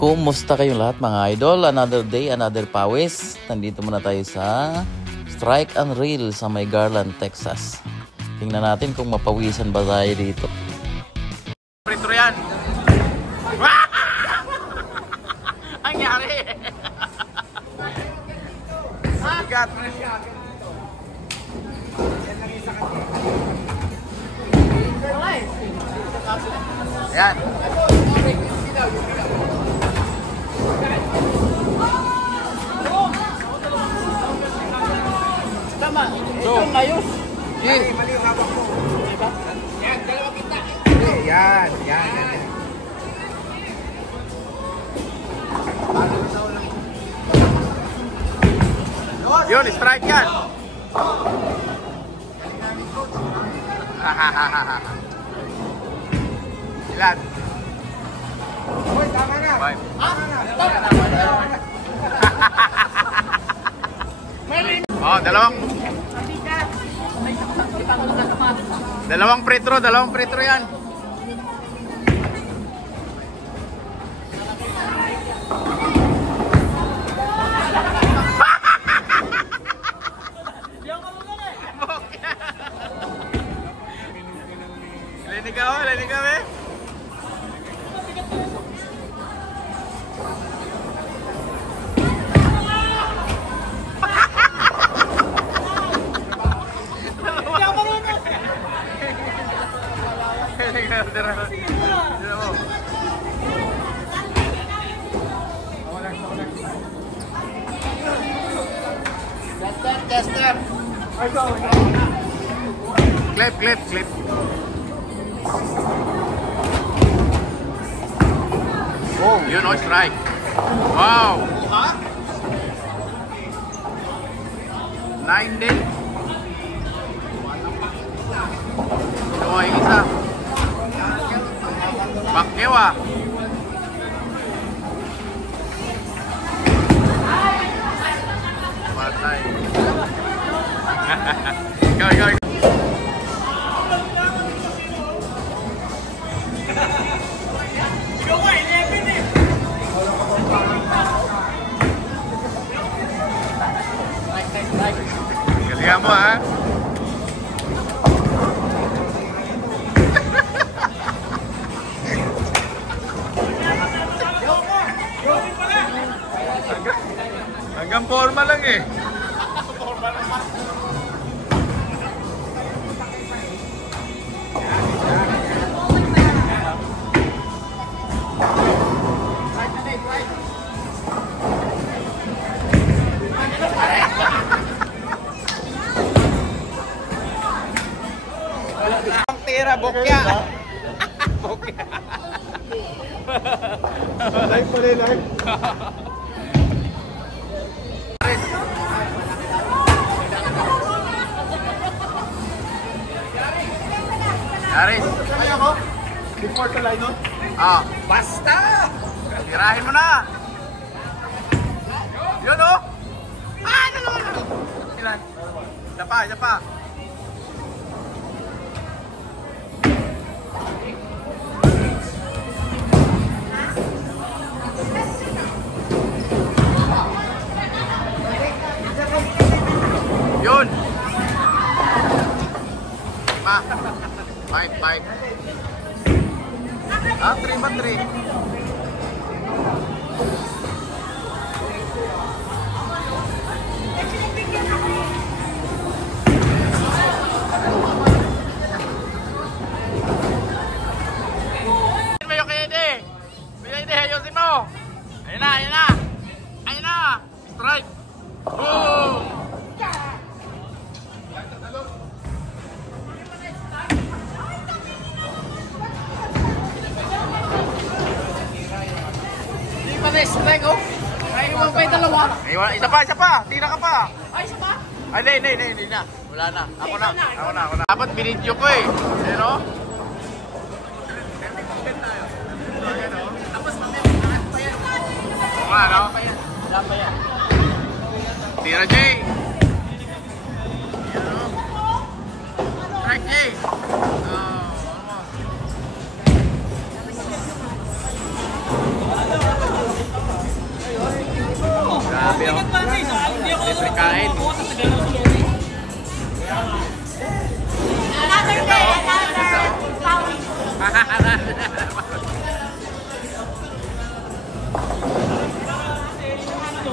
Kumusta kayong lahat mga idol? Another day, another pawis. Nandito muna tayo sa Strike and Reel sa may Garland, Texas. Tingnan natin kung mapawisan ba tayo dito. Prito yan. Ang yari. Agat. Yan. Tama. Itong ayos. Mali yung hawak mo. Yan, dalawa kita. Yan. Yun, strike yan. Ilan? Uy, tama na. Oh, dalawang pretro yan. Leni ka eh. Chester. Clip. Oh, you know strike. Wow. 9 din. Oh, yung isa. Bakkewa. Patay. Go. Galingan mo ha. Hanggang forma lang eh. Tira bokya. Live pala live. Yaris. Kaya mo? Before the line on? Ah, basta! Tirahin mo na! Yun o! Ah, dalawa! Ilan? Isa pa. Yun! 5. Ah, 3 ba 3? Ayusin mo! Ayun na! Strike! Boom! Strike oh. Ay, iwan pa yung dalawa. Isa pa. Tira ka pa. Ay, isa pa? Ay, hindi na. Wala na. Ako na. Dapat binidyo ko eh. Ayun o. Tapos mamaya pa yan. Oo nga, no? Wala pa yan. Tira, Jay. Strike, Jay. Grabe oh. Libre kain.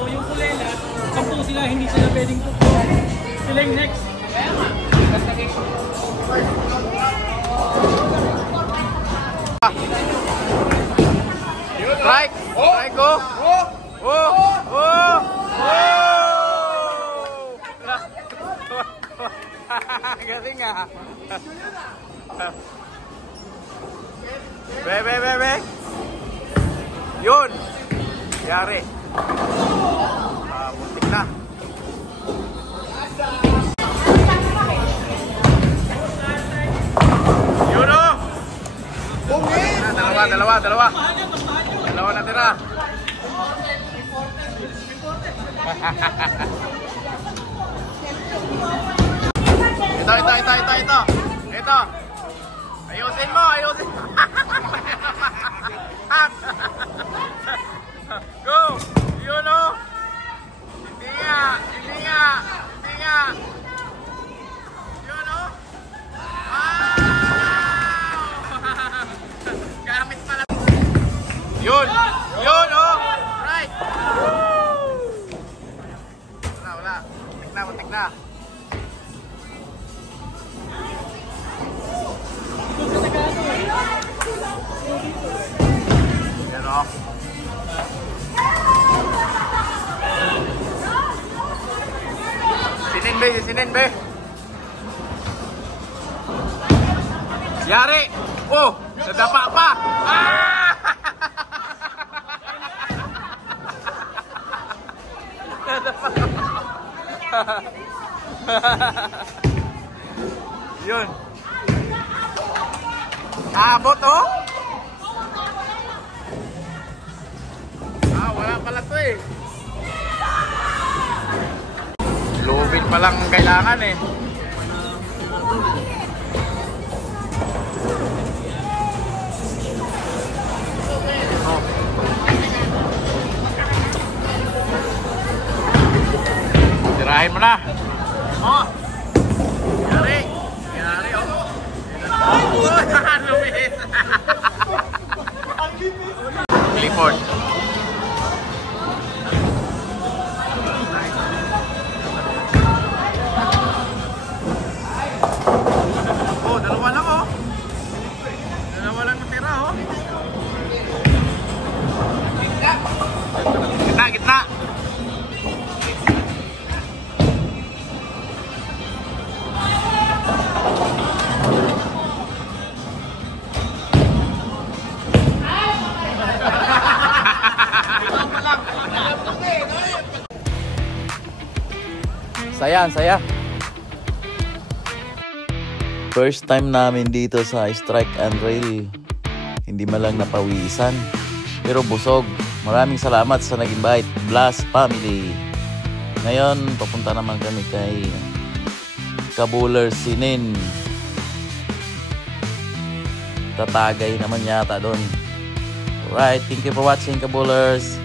Yung kulela, 10 sila, hindi sila pwedeng po. Sila yung next. Strike! Strike go! Oh! Oh! Galing ah! Be! Yun! Yari! Muntik na! Yun o! Dalawa na tira! Ito! Ayusin mo! Go! Yun o! Hindi nga! Yun o! Gamit pala! Yun o! Right! Wala! Muntik na! Yan o. Sinin be. Yari. Oh, nadapa pa. Ah! Nadapa. Yun. Abot oh. Wala pala to eh. Lubid pa lang kailangan eh. Oh. Tirahin mo na. Oh. Yari oh. Lumit. Clifford. Oh, dalawa lang oh. Dalawa lang natira oh. Gitna. Saya. First time namin dito sa Strike and Rail. Hindi man lang napawisan. Pero busog. Maraming salamat sa nag-invite. Blast Family. Ngayon, papunta naman kami kay Kabuler Sinin. Tatagay naman yata doon. Alright, thank you for watching, Kabulers.